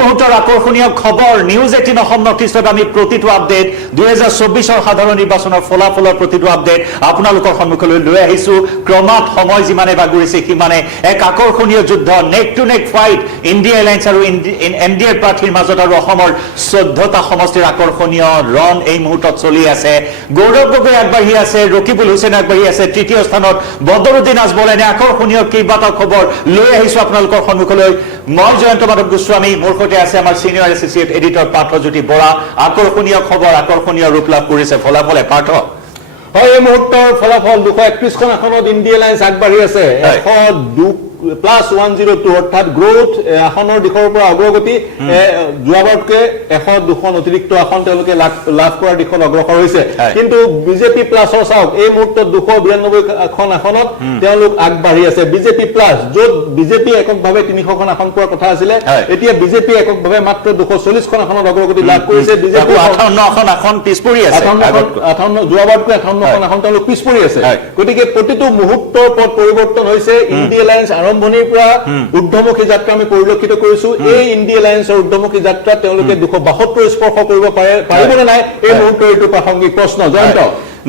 মুহূৰ্তৰ আকৰ্ষণীয় খবৰ নিউজ 18 অসম নৰ্থ ইষ্টত আমি প্ৰতিটো আপডেট 2024 সাধাৰণ নিৰ্বাচনৰ ফলাফলৰ প্ৰতিটো আপডেট আপোনালোকৰ সন্মুখলৈ লৈ আহিছো ক্ৰমাৎ সময় যিমানে বাগৰিছে সিমানে এক আকৰ্ষণীয় যুদ্ধ নেক টু নেক ফাইট ইণ্ডিয়া এলায়েন্স আৰু এনডিএৰ প্ৰাৰ্থীৰ মাজত আৰু অসমৰ 14টা সমষ্টিৰ আকৰ্ষণীয় ৰণ এই মুহূৰ্তত চলি আছে গৌৰৱ গগৈ আগবাঢ়ি আছে ৰকিবুল হুছেইন আগবাঢ়ি আছে তৃতীয় স্থানত বদৰুদ্দিন আজমল এনে আকৰ্ষণীয় কেইবাটাও খবৰ লৈ আহিছো আপোনালোকৰ সন্মুখলৈ মই জয়ন্ত মাধৱ গোস্বামী মোৰ সৈতে আছে আমাৰ senior associate editor Parthajyoti Bora আকৰ্ষণীয় খবৰ আকৰ্ষণীয় ৰূপ লাভ কৰিছে ফলাফলে পাৰ্থ হয় এই মুহূৰ্তৰ ফলাফল 231 খন আসনত ইণ্ডিয়া এলায়েন্স আগবাঢ়ি আছে 102+102 অৰ্থাৎ গ্ৰোথ আসনৰ দিশৰ পৰা অগ্ৰগতি যোৱাবাৰতকৈ 102 খন অতিৰিক্ত আসন তেওঁলোকে লাভ কৰাৰ দিশত অগ্ৰসৰ হৈছে কিন্তু বিজেপি প্লাছৰ চাওক এই মুহূৰ্তত 292 খন আসনত তেওঁলোক আগবাঢ়ি আছে বিজেপি প্লাছ য'ত বিজেপি এককভাৱে 300 খন আসন পোৱাৰ কথা আছিলে এতিয়া বিজেপি এককভাৱে মাত্ৰ 240 খন আসনত অগ্ৰগতি লাভ কৰিছে বিজেপি 58 খন আসন পিছ পৰি আছে 58 যোৱাবাৰতকৈ 58 খন আসন তেওঁলোক পিছ পৰি আছে গতিকে প্ৰতিটো মুহূৰ্তৰ পথ পৰিৱৰ্তন হৈছে ইণ্ডিয়া এলায়েন্স আৰম্ভণিৰ পৰা ঊৰ্ধ্বমুখী যাত্ৰা আমি পৰিলক্ষিত কৰিছো এই ইণ্ডিয়া এলায়েন্সৰ ঊৰ্ধ্বমুখী যাত্ৰা তেওঁলোকে 272 স্পৰ্শ কৰিব পাৰিবনে নাই এই মুহূৰ্তৰ এইটো প্ৰাসংগিক প্ৰশ্ন জয়ন্ত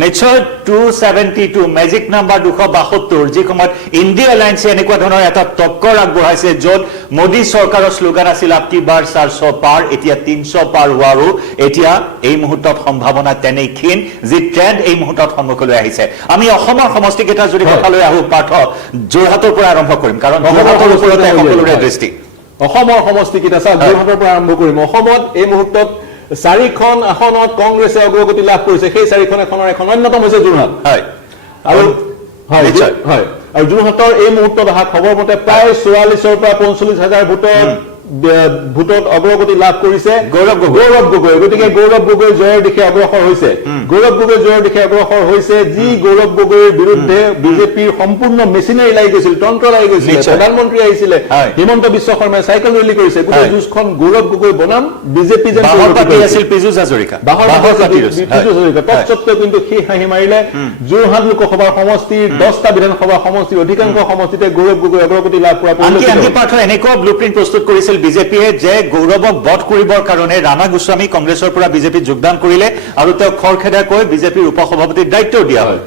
নিশ্চয় 272 মেজিক নাম্বাৰ 272 যি সময়ত ইণ্ডিয়া এলায়েন্সে এনেকুৱা ধৰণৰ এটা টক্কৰ আগবঢ়াইছে য'ত মোদী চৰকাৰৰ শ্লোগান আছিল আপকি বাৰ 400 পাৰ এতিয়া 300 পাৰ হোৱাৰো এতিয়া এই মুহূৰ্তত সম্ভাৱনা তেনেই ক্ষীণ যি ট্ৰেণ্ড এই মুহূৰ্তত সন্মুখলৈ আহিছে আমি অসমৰ সমষ্টিকেইটা যদি কথালৈ আহো পাৰ্থ যোৰহাটৰ পৰা আৰম্ভ কৰিম কাৰণ যোৰহাটৰ ওপৰতে সকলোৰে দৃষ্টি অসমৰ সমষ্টিকেইটা চাওক যোৰহাটৰ পৰা আৰম্ভ কৰিম অসমত এই মুহূৰ্তত 4খন আসনত কংগ্ৰেছে অগ্ৰগতি লাভ কৰিছে সেই 4খন আসনৰ এখন অন্যতম হৈছে যোৰহাট আৰু আৰু যোৰহাটৰ এই মুহূৰ্তত অহা খবৰ মতে প্ৰায় 44ৰ পৰা 45,000 ভোটত অগ্ৰগতি লাভ কৰিছে গৌৰৱ গগৈ গতিকে গৌৰৱ গগৈ জয়ৰ দিশে অগ্ৰসৰ হৈছে যি গৌৰৱ গগৈৰ বিৰুদ্ধে বিজেপিৰ সম্পূৰ্ণ মেচিনাৰী লাগি গৈছিল তন্ত্ৰ লাগি গৈছিল প্ৰধানমন্ত্ৰী আহিছিলে হিমন্ত বিশ্ব শৰ্মাই চাইকেল ৰেলী কৰিছে গোটেই যুঁজখন গৌৰৱ গগৈ বনাম বিজেপি যেন আছিল পীযুষ হাজৰিকা তৎসত্ত্বেও কিন্তু সেই হাঁহি মাৰিলে যোৰহাট লোকসভাৰ সমষ্টিৰ 10টা বিধানসভা সমষ্টিৰ অধিকাংশ সমষ্টিতে গৌৰৱ গগৈ অগ্ৰগতি লাভ কৰা এনেকুৱা ব্লুপ্ৰিণ্ট প্ৰস্তুত কৰিছিল বিজেপিয়ে যে গৌৰৱক বধ কৰিবৰ কাৰণে ৰাণা গোস্বামী কংগ্ৰেছৰ পৰা বিজেপিত যোগদান কৰিলে আৰু তেওঁ খৰখেদাকৈ বিজেপিৰ উপসভাপতিৰ দায়িত্ব দিয়া হয়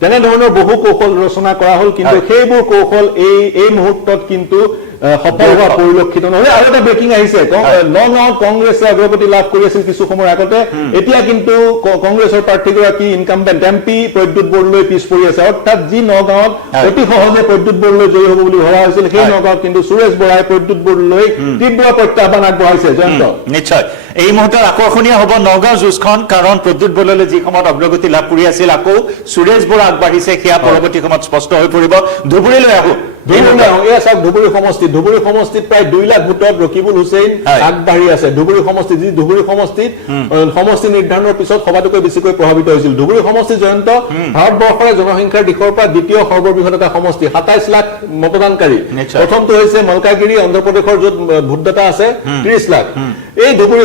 তেনেধৰণৰ বহু কৌশল ৰচনা কৰা হ'ল কিন্তু সেইবোৰ কৌশল এই মুহূৰ্তত কিন্তু সফল হোৱা পৰিলক্ষিত নহয় আৰু এটা ব্ৰেকিং আহিছে নগাঁৱত কংগ্ৰেছে অগ্ৰগতি লাভ কৰি আছিল কিছু সময়ৰ আগতে এতিয়া কিন্তু কংগ্ৰেছৰ প্ৰাৰ্থীগৰাকী ইনকামবেণ্ট এমপি প্ৰদ্যুৎ বৰদলৈ পিছ পৰি আছে অৰ্থাৎ যি নগাঁৱত অতি সহজে প্ৰদ্যুৎ বৰদলৈ জয়ী হ'ব বুলি ভবা হৈছিল সেই নগাঁৱত কিন্তু সুৰেশ বৰাই প্ৰদ্যুৎ বৰদলৈ তীব্ৰ প্ৰত্যাহ্বান আগবঢ়াইছে জয়ন্ত নিশ্চয় এই মুহূৰ্তত আকৰ্ষণীয় হ'ব নগাঁও যুঁজখন কাৰণ প্ৰদ্যুৎ বৰদলৈ যি সময়ত অগ্ৰগতি লাভ কৰি আছিল আকৌ সুৰেশ বৰা আগবাঢ়িছে সেয়া পৰৱৰ্তী সময়ত স্পষ্ট হৈ পৰিব ধুবুৰীলৈ আহো ধুবুৰী সমষ্টিত প্ৰায় 2 লাখ ভোটত ৰকিবুল হুছেইন আগবাঢ়ি আছে ধুবুৰী সমষ্টিত সমষ্টি নিৰ্ধাৰণৰ পিছত সবাতোকৈ বেছিকৈ প্ৰভাৱিত হৈছিল ধুবুৰী সমষ্টি জয়ন্ত ভাৰতবৰ্ষৰ জনসংখ্যাৰ দিশৰ পৰা দ্বিতীয় সৰ্ববৃহৎ এটা সমষ্টি 27 লাখ মতদানকাৰী প্ৰথমটো হৈছে মলকাগিৰি অন্ধ্ৰপ্ৰদেশৰ য'ত ভোটদাতা আছে 30 লাখ এই ধুবুৰী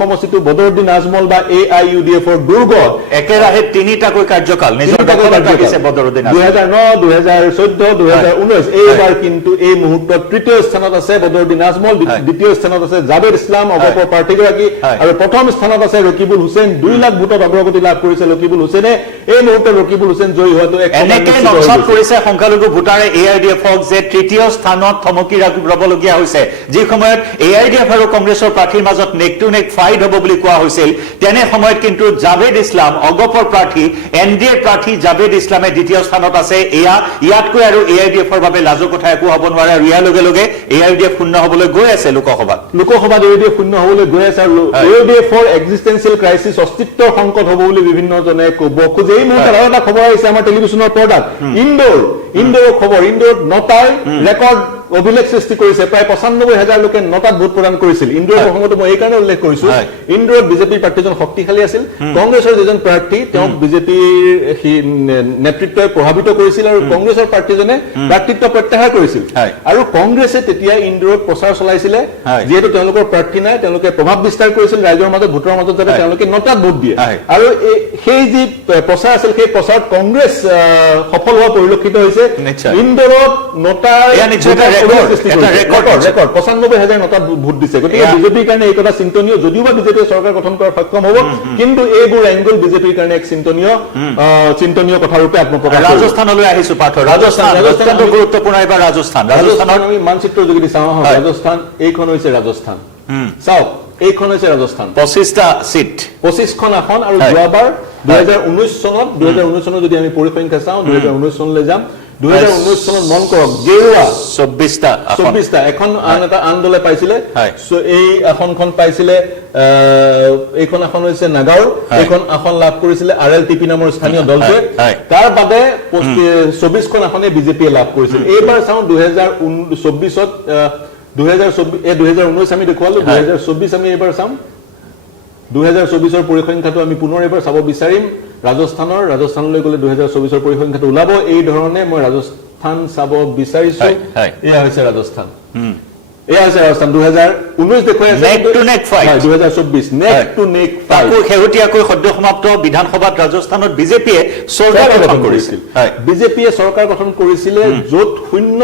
সমষ্টিটো বদৰুদ্দিন আজমল বা AIUDFৰ দুৰ্গ একেৰাহে 3টাকৈ কাৰ্যকাল 2009 2014 2019 এইবাৰ কিন্তু এই মুহূৰ্তত তৃতীয় স্থানত আছে বদৰুদ্দিন আজমল দ্বিতীয় স্থানত আছে জাবেদ ইছলাম অগপৰ প্ৰাৰ্থীগৰাকী আৰু প্ৰথম স্থানত আছে ৰকিবুল হুছেইন 2 লাখ ভোটত অগ্ৰগতি লাভ কৰিছে ৰকিবুল হুছেইনে এই মুহূৰ্তত ৰকিবুল হুছেইন জয়ী হোৱাটো এনেকৈ নকশাত কৰিছে সংখ্যালঘু ভোটাৰে AIDFক যে তৃতীয় স্থানত থমকি ৰবলগীয়া হৈছে যি সময়ত AIDF আৰু কংগ্ৰেছৰ প্ৰাৰ্থীৰ মাজত নেক টু নেক ফাইট হ'ব বুলি কোৱা হৈছিল তেনে সময়ত কিন্তু জাবেদ ইছলাম অগপৰ প্ৰাৰ্থী এনডিএৰ প্ৰাৰ্থী জাবেদ ইছলামে দ্বিতীয় স্থানত আছে ইয়াতকৈ আৰু AIDFৰ বাবে লাজৰ কথা একো হ'ব নোৱাৰে আৰু ইয়াৰ লগে লগে AIDF শূন্য হ'বলৈ গৈ আছে লোকসভাত AIDF শূন্য হ'বলৈ গৈ আছে আৰু AIDFৰ এক্সিষ্টেন্সিয়েল ক্ৰাইচিছ অস্তিত্বৰ সংকট হ'ব বুলি বিভিন্নজনে ক'ব খোজে এই মুহূৰ্তত আৰু এটা খবৰ আহিছে আমাৰ টেলিভিছনৰ পৰ্দাত ইন্দোৰৰ খবৰ ইন্দোৰত নটাই ৰেকৰ্ড অভিলেখ সৃষ্টি কৰিছে প্ৰায় 95,000 লোকে নটাত ভোট প্ৰদান কৰিছিল ইন্দোৰৰ প্ৰসংগটো মই এই কাৰণে উল্লেখ কৰিছো ইন্দোৰত বিজেপিৰ প্ৰাৰ্থীজন শক্তিশালী আছিল কংগ্ৰেছৰ যিজন প্ৰাৰ্থী তেওঁ বিজেপিৰ নেতৃত্বই প্ৰভাৱিত কৰিছিল আৰু কংগ্ৰেছৰ প্ৰাৰ্থীজনে প্ৰাৰ্থিত্ব প্ৰত্যাহাৰ কৰিছিল আৰু কংগ্ৰেছে তেতিয়া ইন্দোৰত প্ৰচাৰ চলাইছিলে যিহেতু তেওঁলোকৰ প্ৰাৰ্থী নাই তেওঁলোকে প্ৰভাৱ বিস্তাৰ কৰিছিল ৰাইজৰ মাজত ভোটৰ মাজত যাতে তেওঁলোকে নটাত ভোট দিয়ে আৰু সেই যি প্ৰচাৰ আছিল সেই প্ৰচাৰত কংগ্ৰেছ সফল হোৱা পৰিলক্ষিত হৈছে ইন্দোৰত নটাৰ ৰেকৰ্ড 95,000 নটাত ভোট দিছে গতিকে বিজেপিৰ কাৰণে এই কথা চিন্তনীয় যদিও বা বিজেপিয়ে চৰকাৰ গঠন কৰাৰ সক্ষম হ'ব কিন্তু এইবোৰ এংগল বিজেপিৰ কাৰণে এক চিন্তনীয় কথাৰূপে আত্মপ্ৰকাশ ৰাজস্থানলৈ আহিছো পাৰ্থ ৰাজস্থান অত্যন্ত গুৰুত্বপূৰ্ণ এবাৰ ৰাজস্থানৰ আমি মানচিত্ৰৰ যোগেদি চাওঁ ৰাজস্থান এইখন হৈছে ৰাজস্থান চাওক এইখন হৈছে ৰাজস্থান 25টা সিট 25খন আসন আৰু যোৱাবাৰ 2019 চনত যদি আমি পৰিসংখ্যা চাওঁ 2019 চনলৈ যাম 2019 চনত মন কৰক গেৰুৱা 24টা এখন আন দলে পাইছিলে এই আসনখন পাইছিলে এইখন আসন হৈছে নাগাঁও এইখন আসন লাভ কৰিছিলে RLTP নামৰ স্থানীয় দলটোৱে তাৰ বাদে 24খন আসনে বিজেপিয়ে লাভ কৰিছিল এইবাৰ চাওঁ 2024ত 2019 আমি দেখুৱালো 2024 আমি এইবাৰ চাম 2024ৰ পৰিসংখ্যাটো আমি পুনৰ এবাৰ চাব বিচাৰিম ৰাজস্থানলৈ গ'লে 2024ৰ পৰিসংখ্যাটো ওলাব এই ধৰণে মই ৰাজস্থান চাব বিচাৰিছো এয়া হৈছে ৰাজস্থান 2019 দেখুৱাই আছে নেক টু নেক ফাইট 2024 নেক টু নেক ফাইট শেহতীয়াকৈ সদ্য সমাপ্ত বিধানসভাত ৰাজস্থানত বিজেপিয়ে চৰকাৰ গঠন কৰিছিলে য'ত শূন্য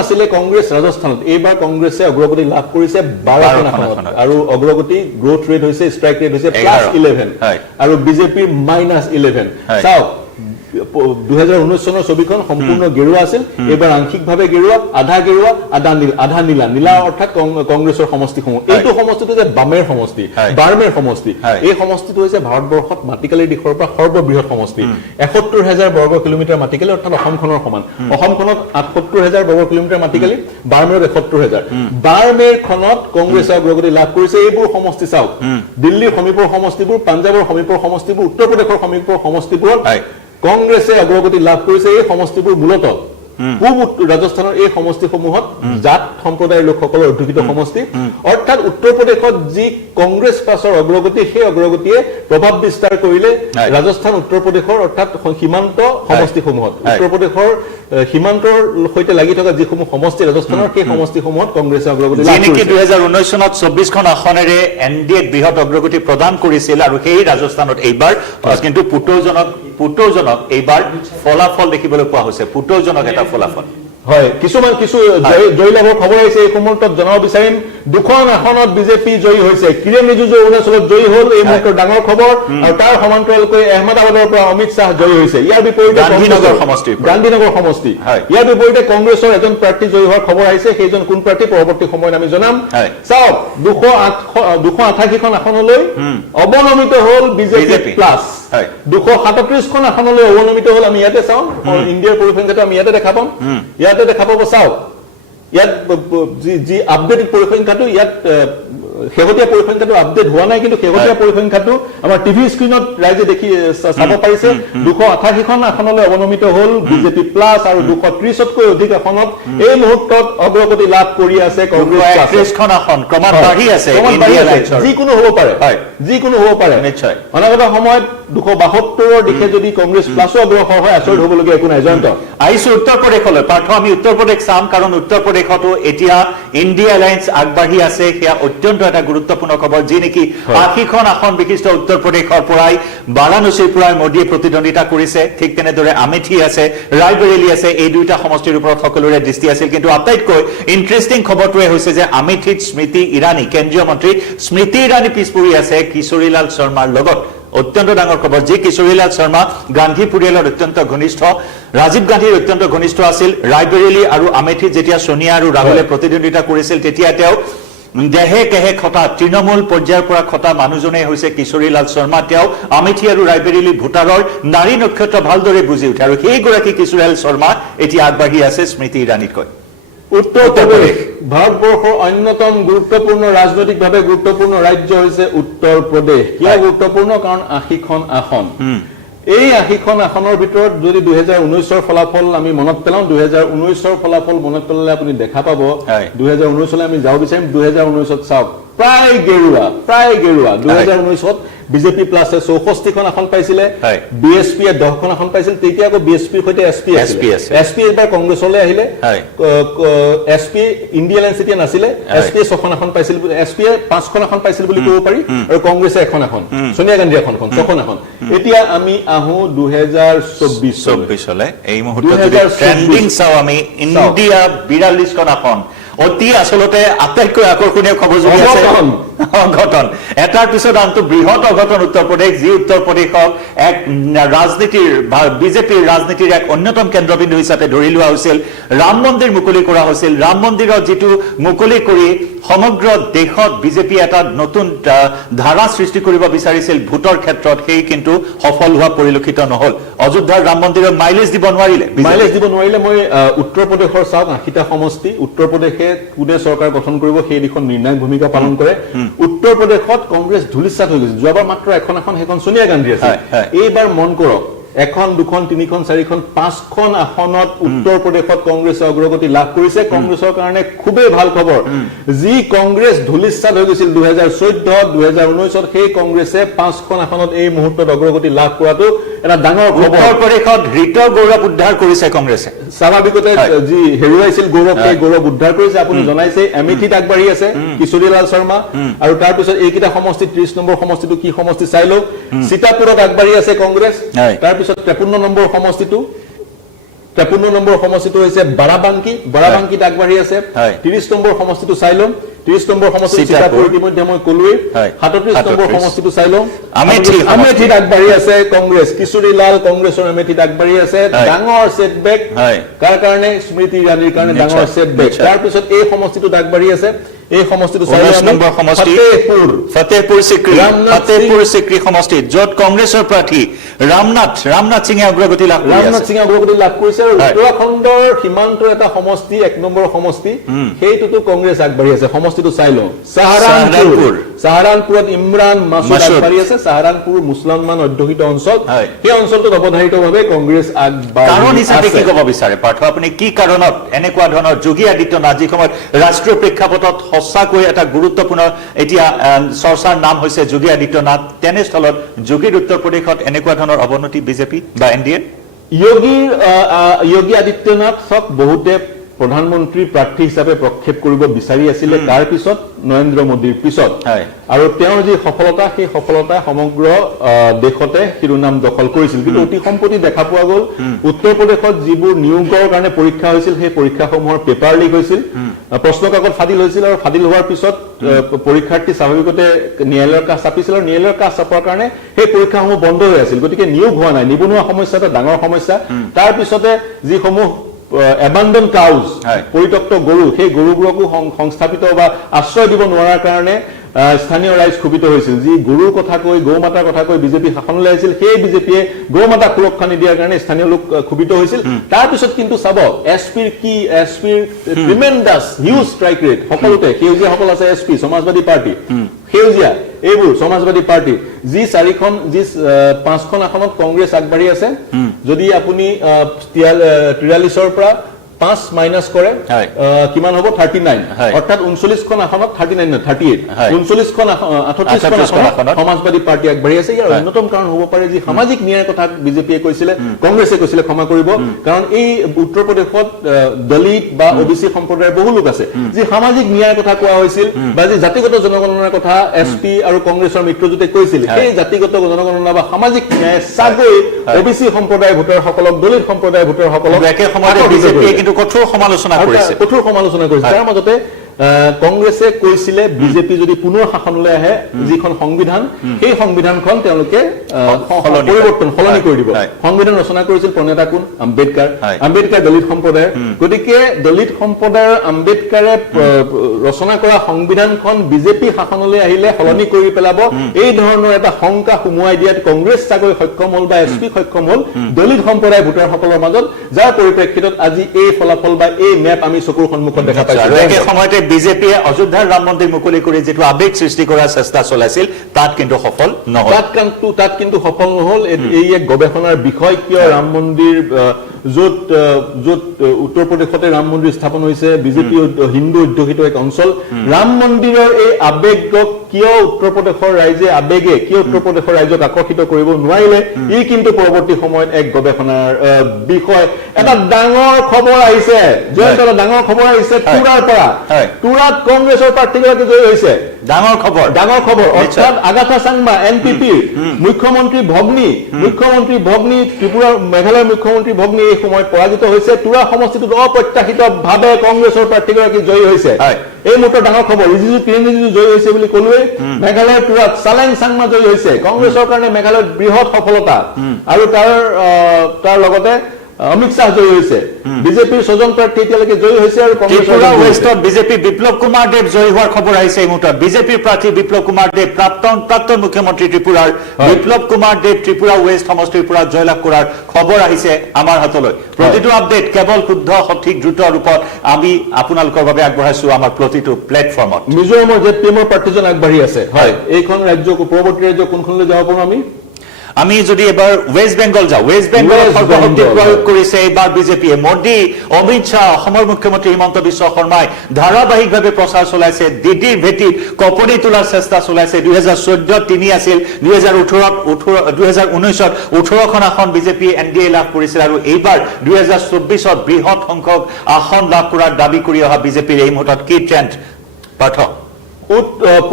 আছিলে কংগ্ৰেছ ৰাজস্থানত এইবাৰ কংগ্ৰেছে অগ্ৰগতি লাভ কৰিছে 12খন আসনত আৰু অগ্ৰগতি গ্ৰোথ ৰেট হৈছে ষ্ট্ৰাইক ৰেট হৈছে +11 আৰু বিজেপিৰ -11 চাওক 2019 চনৰ ছবিখন সম্পূৰ্ণ গেৰুৱা আছিল এইবাৰ আংশিকভাৱে গেৰুৱা আধা নীলা অৰ্থাৎ কংগ্ৰেছৰ সমষ্টিসমূহ এইটো সমষ্টিটো যে বাৰ্মেৰ সমষ্টি এই সমষ্টিটো হৈছে ভাৰতবৰ্ষত মাটিকালিৰ দিশৰ পৰা সৰ্ববৃহৎ সমষ্টি ৭১,০০০ বৰ্গ কিলোমিটাৰ মাটিকালি অৰ্থাৎ অসমখনৰ সমান অসমখনত ৭৮,০০০ বৰ্গ কিলোমিটাৰ মাটিকালি বাৰ্মেৰত ৭১,০০০ বাৰ্মেৰখনত কংগ্ৰেছে অগ্ৰগতি লাভ কৰিছে এইবোৰ সমষ্টি চাওক দিল্লীৰ সমীপৰ সমষ্টিবোৰ পাঞ্জাৱৰ সমীপৰ সমষ্টিবোৰ উত্তৰ প্ৰদেশৰ সমীপৰ সমষ্টিবোৰত কংগ্ৰেছে অগ্ৰগতি লাভ কৰিছে এই সমষ্টিবোৰ মূলতঃ পূব ৰাজস্থানৰ এই সমষ্টিসমূহত জাট সম্প্ৰদায়ৰ লোকসকলৰ অধ্যুষিত সমষ্টি অৰ্থাৎ উত্তৰ প্ৰদেশত যি কংগ্ৰেছ পাছৰ অগ্ৰগতি সেই অগ্ৰগতিয়ে প্ৰভাৱ বিস্তাৰ কৰিলে ৰাজস্থান উত্তৰ প্ৰদেশৰ অৰ্থাৎ সীমান্ত সমষ্টিসমূহত উত্তৰ প্ৰদেশৰ সীমান্তৰ সৈতে লাগি থকা যিসমূহ সমষ্টি ৰাজস্থানৰ সেই সমষ্টিসমূহত কংগ্ৰেছে অগ্ৰগতি লাভ কৰিছে 2019 চনত 24খন আসনেৰে এনডিএক বৃহৎ অগ্ৰগতি প্ৰদান কৰিছিল আৰু সেই ৰাজস্থানত এইবাৰ কিন্তু পুতৌজনক এইবাৰ ফলাফল দেখিবলৈ পোৱা হৈছে পুতৌজনক এটা ফলাফল হয় কিছু জয়লাভৰ খবৰ আহিছে এই মুহূৰ্তত জনাব বিচাৰিম দুখন আসনত বিজেপি জয়ী হৈছে কিৰেণ ৰিজিজু অৰুণাচলত জয়ী হ'ল এই মুহূৰ্তৰ ডাঙৰ খবৰ আৰু তাৰ সমান্তৰালকৈ আহমেদাবাদৰ পৰা অমিত শ্বাহ জয়ী হৈছে ইয়াৰ বিপৰীতে গান্ধীনগৰ সমষ্টি ইয়াৰ বিপৰীতে কংগ্ৰেছৰ এজন প্ৰাৰ্থী জয়ী হোৱাৰ খবৰ আহিছে সেইজন কোন প্ৰাৰ্থী পৰৱৰ্তী সময়ত আমি জনাম চাওক 288খন আসনলৈ অৱনমিত হ'ল বিজেপি প্লাছ 237খন আসনলৈ অৱনমিত হ'ল আমি ইয়াতে চাওঁ ইণ্ডিয়াৰ পৰিসংখ্যাটো আমি ইয়াতে দেখা পাম ইয়াতে দেখা পাব চাওক ইয়াত যি আপডেটেড পৰিসংখ্যাটো ইয়াত শেহতীয়া পৰিসংখ্যাটো আপডেট হোৱা নাই কিন্তু শেহতীয়া পৰিসংখ্যাটো আমাৰ টিভি স্ক্ৰীনত ৰাইজে দেখি চাব পাৰিছে 288খন আসনলৈ অৱনমিত হ'ল বিজেপি প্লাছ আৰু 230তকৈ অধিক আসনত এই মুহূৰ্তত অগ্ৰগতি লাভ কৰি আছে কংগ্ৰেছ 31খন আসন ক্ৰমাৎ বাঢ়ি আছে যিকোনো হ'ব পাৰে নিশ্চয় অনাগত সময়ত 272ৰ দিশে যদি কংগ্ৰেছ প্লাছো অগ্ৰসৰ হয় আচৰিত হ'বলগীয়া একো নাই জয়ন্ত আহিছো উত্তৰ প্ৰদেশলৈ পাৰ্থ আমি উত্তৰ প্ৰদেশ চাম কাৰণ উত্তৰ প্ৰদেশতো এতিয়া ইণ্ডিয়া এলায়েন্স আগবাঢ়ি আছে সেয়া অত্যন্ত এটা গুৰুত্বপূৰ্ণ খবৰ যি নেকি 80খন আসন বিশিষ্ট উত্তৰ প্ৰদেশৰ পৰাই বাৰাণসীৰ পৰাই মোদীয়ে প্ৰতিদ্বন্দ্বিতা কৰিছে ঠিক তেনেদৰে আমেঠি আছে ৰায়বেৰেলী আছে এই দুইটা সমষ্টিৰ ওপৰত সকলোৰে দৃষ্টি আছিল কিন্তু আটাইতকৈ ইণ্টাৰেষ্টিং খবৰটোৱে হৈছে যে আমেঠিত স্মৃতি ইৰাণী কেন্দ্ৰীয় মন্ত্ৰী স্মৃতি ইৰাণী পিছ পৰি আছে কিশোৰীলাল শৰ্মাৰ লগত অত্যন্ত ডাঙৰ খবৰ যি কিশোৰীলাল শৰ্মা গান্ধী পৰিয়ালৰ অত্যন্ত ঘনিষ্ঠ ৰাজীৱ গান্ধীৰ অত্যন্ত ঘনিষ্ঠ আছিল ৰায়বেৰেলী আৰু আমেঠিত যেতিয়া সোনিয়া আৰু ৰাহুলে প্ৰতিদ্বন্দ্বিতা কৰিছিল তেতিয়া তেওঁ দেহে কেহে খটা তৃণমূল পৰ্যায়ৰ পৰা খটা মানুহজনে হৈছে কিশোৰীলাল শৰ্মা তেওঁ আমেঠি আৰু ৰায়বেৰেলী ভোটাৰৰ নাৰী নক্ষত্ৰ ভালদৰে বুজি উঠে আৰু সেইগৰাকী কিশোৰীলাল শৰ্মা এতিয়া আগবাঢ়ি আছে স্মৃতি ইৰাণীতকৈ উত্তৰ প্ৰদেশ ভাৰতবৰ্ষৰ অন্যতম গুৰুত্বপূৰ্ণ ৰাজনৈতিকভাৱে গুৰুত্বপূৰ্ণ ৰাজ্য হৈছে উত্তৰ প্ৰদেশ কিয় গুৰুত্বপূৰ্ণ কাৰণ 80খন আসন এই 80খন আসনৰ ভিতৰত যদি 2019ৰ ফলাফল আমি মনত পেলাওঁ 2019ৰ ফলাফল মনত পেলালে আপুনি দেখা পাব 2019লৈ আমি যাব বিচাৰিম 2019ত চাওক প্ৰায় গেৰুৱা 2019ত বিজেপি প্লাছে 64খন আসন পাইছিলে, হয়। বিএছপিয়ে 10খন আসন পাইছিল, তেতিয়া আকৌ বিএছপিৰ সৈতে এছপি SP আছে। এছপি এইবাৰ কংগ্ৰেছলৈ আহিলে, হয়। এছপি ইণ্ডিয়া এলায়েন্স এতিয়া নাছিলে, এছপিয়ে 6খন আসন পাইছিল, এছপিয়ে 5খন আসন পাইছিল বুলি ক'ব পাৰি, আৰু কংগ্ৰেছে এখন আসন, সোনিয়া গান্ধী এখনখন, 6খন আসন। এতিয়া আমি আহো 2024 এই মুহূৰ্তত যদি 2024 ট্ৰেন্ডিং চাওঁ আমি ইণ্ডিয়া 42খন আসন অতি আচলতে আটাইতকৈ আকৰ্ষণীয় খবৰ যদি আছে অঘটন এটাৰ পিছত আনটো বৃহৎ অঘটন উত্তৰ প্ৰদেশ যি উত্তৰ প্ৰদেশক এক ৰাজনীতিৰ বিজেপিৰ ৰাজনীতিৰ এক অন্যতম কেন্দ্ৰবিন্দু হিচাপে ধৰি লোৱা হৈছিল ৰাম মন্দিৰ মুকলি কৰা হৈছিল ৰাম মন্দিৰৰ যিটো মুকলি কৰি সমগ্ৰ দেশত বিজেপি এটা নতুন ধাৰা সৃষ্টি কৰিব বিচাৰিছিল ভোটৰ ক্ষেত্ৰত সেই কিন্তু সফল হোৱা পৰিলক্ষিত নহল অযোধ্যাৰ ৰাম মন্দিৰৰ মাইলেজ দিব নোৱাৰিলে মই উত্তৰ প্ৰদেশৰ চাওক 80টা সমষ্টি উত্তৰ প্ৰদেশে কোনে চৰকাৰ গঠন কৰিব সেই দিশত নিৰ্ণায়ক ভূমিকা পালন কৰে উত্তৰ প্ৰদেশত কংগ্ৰেছ ধুলিসাৎ হৈ গৈছে যোৱাবাৰ মাত্ৰ এখন সেইখন সোনিয়া গান্ধী আছে এইবাৰ মন কৰক এখন দুখন তিনিখন চাৰিখন পাঁচখন আসনত উত্তৰ প্ৰদেশত কংগ্ৰেছে অগ্ৰগতি লাভ কৰিছে কংগ্ৰেছৰ কাৰণে খুবেই ভাল খবৰ যি কংগ্ৰেছ ধুলিসাৎ হৈ গৈছিল 2014 2019 সেই কংগ্ৰেছে পাঁচখন আসনত এই মুহূৰ্তত অগ্ৰগতি লাভ কৰাটো এটা ডাঙৰ খবৰ উত্তৰ প্ৰদেশত হৃতৰ গৌৰৱ উদ্ধাৰ কৰিছে কংগ্ৰেছে স্বাভাৱিকতে যি হেৰুৱাইছিল গৌৰৱ সেই গৌৰৱ উদ্ধাৰ কৰিছে আপুনি জনাইছে এমিঠিত আগবাঢ়ি আছে কিশোৰীলাল শৰ্মা আৰু তাৰ পিছত এইকেইটা সমষ্টি 30 নম্বৰ সমষ্টিটো কি সমষ্টি চাই লওক সীতাপুৰত আগবাঢ়ি আছে কংগ্ৰেছ তাৰ পিছত 53 নম্বৰ সমষ্টিটো হৈছে বাৰাবাংকিত আগবাঢ়ি আছে 30 নম্বৰ সমষ্টিটো চাই লওক 30 নম্বৰ সমষ্টি সীতাপুৰ ইতিমধ্যে মই কলোৱেই 37 নম্বৰ সমষ্টিটো চাই লওক আমেঠিত আগবাঢ়ি আছে কংগ্ৰেছ কিশোৰীলাল কংগ্ৰেছৰ আমেঠিত আগবাঢ়ি আছে ডাঙৰ সেটবেক কাৰ কাৰণে স্মৃতি ইৰাণীৰ কাৰণে ডাঙৰ সেটবেক তাৰ পিছত এই সমষ্টিটোত আগবাঢ়ি আছে এই সমষ্টিটো চাই লওক নম্বৰ সমষ্টি ফতেহপুৰ সিক্ৰি সমষ্টি য'ত কংগ্ৰেছৰ প্ৰাৰ্থী ৰামনাথ সিঙে অগ্ৰগতি লাভ কৰিছে আৰু উত্তৰাখণ্ডৰ সীমান্তৰ এটা সমষ্টি 1 নম্বৰ সমষ্টি সেইটোতো কংগ্ৰেছ আগবাঢ়ি আছে সমষ্টিটো চাই লওঁ সাহাৰানপুৰত ইমৰান মাছুদ আগবাঢ়ি আছে সাহাৰানপুৰ মুছলমান অধ্যুষিত অঞ্চল সেই অঞ্চলটোত অৱধাৰিতভাৱে কংগ্ৰেছ আগবাঢ়ি কাৰণ হিচাপে কি ক'ব বিচাৰে পাৰ্থ আপুনি কি কাৰণত এনেকুৱা ধৰণৰ যোগী আদিত্যনাথ যি সময়ত ৰাষ্ট্ৰীয় প্ৰেক্ষাপটত সঁচাকৈ এটা গুৰুত্বপূৰ্ণ এতিয়া চৰ্চাৰ নাম হৈছে যোগী আদিত্যনাথ তেনেস্থলত যোগীৰ উত্তৰ প্ৰদেশত এনেকুৱা ধৰণৰ অৱনতি বিজেপি বা এনডিএ যোগী আদিত্যনাথক বহুতে প্ৰধানমন্ত্ৰী প্ৰাৰ্থী হিচাপে প্ৰক্ষেপ কৰিব বিচাৰি আছিলে তাৰ পিছত নৰেন্দ্ৰ মোদীৰ পিছত আৰু তেওঁৰ যি সফলতা সেই সফলতা সমগ্ৰ দেশতে শিৰোনাম দখল কৰিছিল কিন্তু অতি সম্প্ৰতি দেখা পোৱা গ'ল উত্তৰ প্ৰদেশত যিবোৰ নিয়োগৰ কাৰণে পৰীক্ষা হৈছিল সেই পৰীক্ষাসমূহৰ পেপাৰ লিক হৈছিল প্ৰশ্ন কাকত ফাদিল হৈছিল আৰু ফাদিল হোৱাৰ পিছত পৰীক্ষাৰ্থী স্বাভাৱিকতে ন্যায়ালয়ৰ কাষ চাপিছিল আৰু ন্যায়ালয়ৰ কাষ চাপাৰ কাৰণে সেই পৰীক্ষাসমূহ বন্ধ হৈ আছিল গতিকে নিয়োগ হোৱা নাই নিবনুৱা সমস্যা এটা ডাঙৰ সমস্যা তাৰ পিছতে যিসমূহ abandoned cows পৰিত্যক্ত গৰু সেই গৰুবোৰকো সংস্থাপিত বা আশ্ৰয় দিব নোৱাৰাৰ কাৰণে স্থানীয় ৰাইজ ক্ষুভিত হৈছিল যি গৰুৰ কথা কৈ গৌমাতাৰ কথা কৈ বিজেপি শাসনলৈ আহিছিল সেই বিজেপিয়ে গৌমাতাক সুৰক্ষা নিদিয়াৰ কাৰণে স্থানীয় লোক ক্ষুভিত হৈছিল তাৰ পিছত কিন্তু চাব এছপিৰ ট্ৰিমেণ্ডাছ হিউজ ষ্ট্ৰাইক ৰেট সকলোতে সেউজীয়াসকল আছে এছপি সমাজবাদী পাৰ্টি সেউজীয়া এইবোৰ সমাজবাদী পাৰ্টি যি 5খন আসনত কংগ্ৰেছ আগবাঢ়ি আছে যদি আপুনি 43ৰ পৰা 5 মাইনাস কৰে কিমান হ'ব 39 অৰ্থাৎ 39খন আসনত 39 নহয় 38 39খন 38খন আসনত সমাজবাদী পাৰ্টি আগবাঢ়ি আছে ইয়াৰ অন্যতম কাৰণ হ'ব পাৰে যি সামাজিক ন্যায়ৰ কথা বিজেপিয়ে কৈছিলে কংগ্ৰেছে কৈছিলে ক্ষমা কৰিব কাৰণ এই উত্তৰ প্ৰদেশত দলিত বা ওবিসি সম্প্ৰদায়ৰ বহু লোক আছে যি সামাজিক ন্যায়ৰ কথা কোৱা হৈছিল বা যি জাতিগত জনগণনাৰ কথা এছপি আৰু কংগ্ৰেছৰ মিত্ৰজোঁটে কৈছিল সেই জাতিগত জনগণনা বা সামাজিক ন্যায় চাগৈ ওবিসি সম্প্ৰদায়ৰ ভোটাৰসকলক দলিত সম্প্ৰদায়ৰ ভোটাৰসকলক একে সময়তে বিজেপিয়ে কিন্তু কঠোৰ সমালোচনা কৰিছে তাৰ মাজতে কংগ্ৰেছে কৈছিলে বিজেপি যদি পুনৰ শাসনলৈ আহে যিখন সংবিধান সেই সংবিধানখন তেওঁলোকে সলনি কৰি দিব সংবিধান ৰচনা কৰিছিল প্ৰণেতা কোন আম্বেদকাৰ দলিত সম্প্ৰদায়ৰ গতিকে দলিত সম্প্ৰদায়ৰ আম্বেদকাৰে ৰচনা কৰা সংবিধানখন বিজেপি শাসনলৈ আহিলে সলনি কৰি পেলাব এই ধৰণৰ এটা শংকা সুমুৱাই দিয়াত কংগ্ৰেছ চাগৈ সক্ষম হ'ল বা এছপি সক্ষম হ'ল দলিত সম্প্ৰদায়ৰ ভোটাৰসকলৰ মাজত যাৰ পৰিপ্ৰেক্ষিতত আজি এই ফলাফল বা এই মেপ আমি চকুৰ সন্মুখত দেখা পাইছো বিজেপিয়ে অযোধ্যাৰ ৰাম মন্দিৰ মুকলি কৰি যেটো আবেগ সৃষ্টি কৰাৰ চেষ্টা চলাইছিল তাত কিন্তু সফল নহল তাত কিন্তু সফল নহল এই এক গৱেষণাৰ বিষয় কিয় ৰাম মন্দিৰ য'ত উত্তৰ প্ৰদেশতে ৰাম মন্দিৰ স্থাপন হৈছে, বিজেপি হিন্দু অধ্যুষিত এক অঞ্চল। ৰাম মন্দিৰৰ এই আৱেগক কিয় উত্তৰ প্ৰদেশৰ ৰাইজে কিয় উত্তৰ প্ৰদেশৰ ৰাইজক আকৰ্ষিত কৰিব নোৱাৰিলে, ই কিন্তু পৰৱৰ্তী সময়ত এক গৱেষণাৰ বিষয়। এটা ডাঙৰ খবৰ আহিছে, ডাঙৰ খবৰ আহিছে তুৰাৰ পৰা। তুৰাত কংগ্ৰেছৰ প্ৰাৰ্থীগৰাকী জয়ী হৈছে। ডাঙৰ খবৰ অৰ্থাৎ আগাথা চাংমা NPPৰ মুখ্যমন্ত্ৰী ভগ্নী ত্ৰিপুৰাৰ মেঘালয়ৰ মুখ্যমন্ত্ৰী ভগ্নী এই সময়ত পৰাজিত হৈছে। তুৰা সমষ্টিটোত অপ্ৰত্যাশিতভাৱে কংগ্ৰেছৰ প্ৰাৰ্থীগৰাকী জয়ী হৈছে। এই মুহূৰ্তৰ ডাঙৰ খবৰ। কিৰেণ ৰিজিজু জয়ী হৈছে বুলি ক'লোৱে। মেঘালয়ৰ তুৰাত চালেং চাংমা জয়ী হৈছে। কংগ্ৰেছৰ কাৰণে মেঘালয়ত বৃহৎ সফলতা। আৰু তাৰ লগতে অমিত শ্বাহ জয়ী হৈছে। বিজেপিৰ ছজন প্ৰাৰ্থী এতিয়ালৈকে জয়ী হৈছে আৰু ত্ৰিপুৰা ৱেষ্টত বিজেপি বিপ্লৱ কুমাৰ দেৱ জয়ী হোৱাৰ খবৰ আহিছে এই মুহূৰ্তত। বিজেপিৰ প্ৰাৰ্থী বিপ্লৱ কুমাৰ দেৱ, প্ৰাক্তন মুখ্যমন্ত্ৰী ত্ৰিপুৰাৰ বিপ্লৱ কুমাৰ দেৱ ত্ৰিপুৰা ৱেষ্ট সমষ্টিৰ পৰা জয়লাভ কৰাৰ খবৰ আহিছে আমাৰ হাতলৈ। প্ৰতিটো আপডেট কেৱল শুদ্ধ, সঠিক, দ্ৰুত ৰূপত আমি আপোনালোকৰ বাবে আগবঢ়াইছো আমাৰ প্ৰতিটো প্লেটফৰ্মত। মিজোৰামৰ JPM-ৰ প্ৰাৰ্থীজন আগবাঢ়ি আছে। এইখন ৰাজ্য পৰৱৰ্তী ৰাজ্য কোনখনলৈ যাব পাৰোঁ আমি যদি এবাৰ ৱেষ্ট বেংগল যাওঁ, ৱেষ্ট বেংগলত সৰ্বশক্তি প্ৰয়োগ কৰিছে এইবাৰ বিজেপিয়ে। মোদী, অমিত শ্বাহ, অসমৰ মুখ্যমন্ত্ৰী হিমন্ত বিশ্ব শৰ্মাই ধাৰাবাহিকভাৱে প্ৰচাৰ চলাইছে। দিদিৰ ভেটিত কঁপনি তোলাৰ চেষ্টা চলাইছে। 2014 তিনি আছিল, 2019ত 18খন আসন বিজেপি NDA লাভ কৰিছিল আৰু এইবাৰ 2024ত বৃহৎ সংখ্যক আসন লাভ কৰাৰ দাবী কৰি অহা বিজেপিৰ এই মুহূৰ্তত কি ট্ৰেণ্ড পাৰ্থ?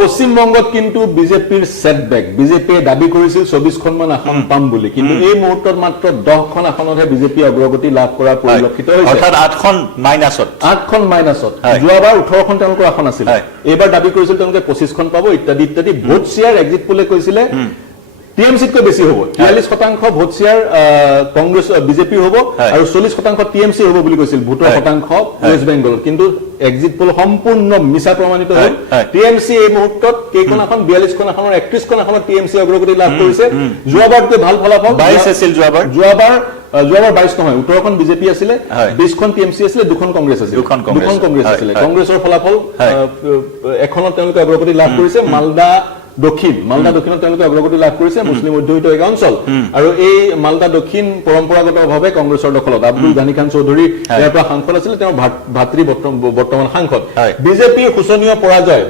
পশ্চিমবংগত কিন্তু বিজেপিৰ সেটবেক। বিজেপিয়ে দাবী কৰিছিল 24খনমান আসন পাম বুলি, কিন্তু এই মুহূৰ্তত মাত্ৰ 10খন আসনতহে বিজেপি অগ্ৰগতি লাভ কৰা পৰিলক্ষিত হৈছে। অৰ্থাৎ 8খন মাইনাছত। যোৱাবাৰ 18খন তেওঁলোকৰ আসন আছিল। এইবাৰ দাবী কৰিছিল তেওঁলোকে 25খন পাব ইত্যাদি ইত্যাদি। ভোট শ্বেয়াৰ এক্সিট পোলে কৈছিলে TMC-তকৈ বেছি হ'ব। 43% ভোট শ্বেয়াৰ কংগ্ৰেছ বিজেপিৰ হ'ব আৰু 40% TMC হ'ব বুলি কৈছিল ভোটৰ শতাংশ ৱেষ্ট বেংগলত। কিন্তু এক্সিট পোল সম্পূৰ্ণ মিছা প্ৰমাণিত হ'ল। TMC এই মুহূৰ্তত কেইখন আসন, 42খন আসনৰ 31খন আসনত TMC অগ্ৰগতি লাভ কৰিছে। যোৱাবাৰতকৈ ভাল ফলাফল। 22 আছিল যোৱাবাৰ 22 নহয়, 18খন বিজেপি আছিলে, 20খন TMC আছিলে, 2খন কংগ্ৰেছ আছিলে। কংগ্ৰেছৰ ফলাফল এখনত তেওঁলোকে অগ্ৰগতি লাভ কৰিছে। মালদা দক্ষিণত তেওঁলোকে অগ্ৰগতি লাভ কৰিছে। মুছলিম অধ্যুষিত এক অঞ্চল আৰু এই মালদা দক্ষিণ পৰম্পৰাগতভাৱে কংগ্ৰেছৰ দখলত। আব্দুল গানি খান চৌধুৰী ইয়াৰ পৰা সাংসদ আছিলে, তেওঁৰ ভাতৃ বৰ্তমান সাংসদ। বিজেপিৰ শোচনীয় পৰাজয়